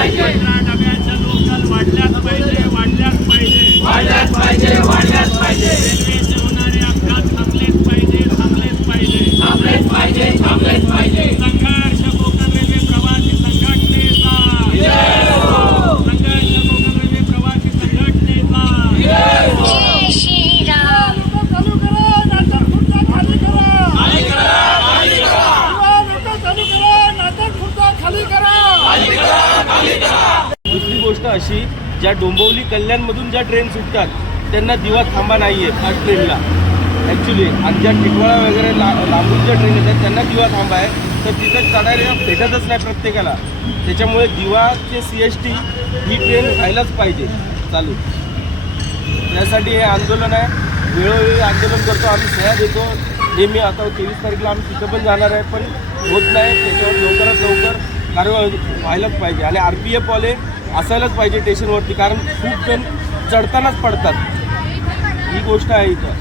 Thank you. अशी ज्या डोंबिवली कल्याणमधून ज्या ट्रेन सुटतात त्यांना दिवा थांबा नाही आहे फास्ट ट्रेनला. ॲक्च्युली आणि ज्या टिटवाळा वगैरे ला लांबून ज्या ट्रेन येतात त्यांना दिवा थांबा आहे. तर तिथं चढायला भेटतच नाही प्रत्येकाला. त्याच्यामुळे दिवाचे सी एस टी ही ट्रेन व्हायलाच पाहिजे. चालू. त्यासाठी हे आंदोलन आहे. वेळोवेळी आंदोलन करतो. आम्ही सह्या देतो. हे मी आता तेवीस तारखेला आम्ही तिथं पण जाणार आहे पण होत नाही. त्याच्यावर लवकरात लवकर कारवाई व्हायलाच पाहिजे. आणि आर पी एफवाले असायलाच पाहिजे स्टेशनवरती कारण खूप जण चढतानाच पडतात. ही गोष्ट आहे इथं.